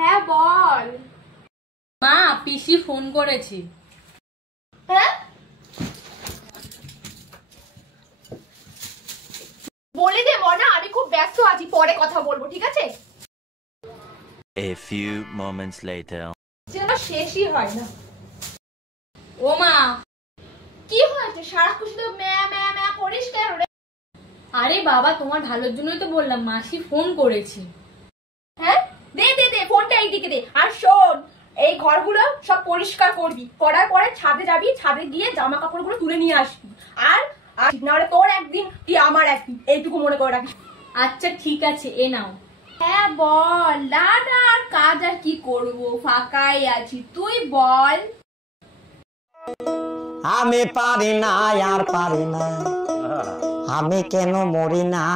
হ্যাঁ বল। মা, পিসি ফোন করেছি। হ্যাঁ, বলে দে মনা, আমি খুব ব্যস্ত আছি, পরে কথা বলবো, ঠিক আছে? A few moments later. যেন শেষই হয় না। ও মা, কি হয়েছে? সারাক্ষণ শুধু ম্যা ম্যা ম্যা করিস কেন রে? আরে বাবা, তোমার ভালোর জন্যই তো বললাম, মাসি ফোন করেছি। হ্যাঁ, দে দে দে ফোনটা এইদিকে দে। আর শোন, এই ঘরগুলো সব পরিষ্কার করবি, করার পরে ছাদে যাবি, ছাদে গিয়ে জামা কাপড়গুলো তুলে নিয়ে আসবি। আর নাহলে তোর একদিন কি আমার একদিন, এইটুকু মনে করে রাখিস। আচ্ছা ঠিক আছে, এ নাও। হ্যাঁ বল। না না, আর কাজ আর কি করবো, ফাঁকাই আছি, তুই বল। আমি পারি না আর পারি না, আমি কেন মরি না।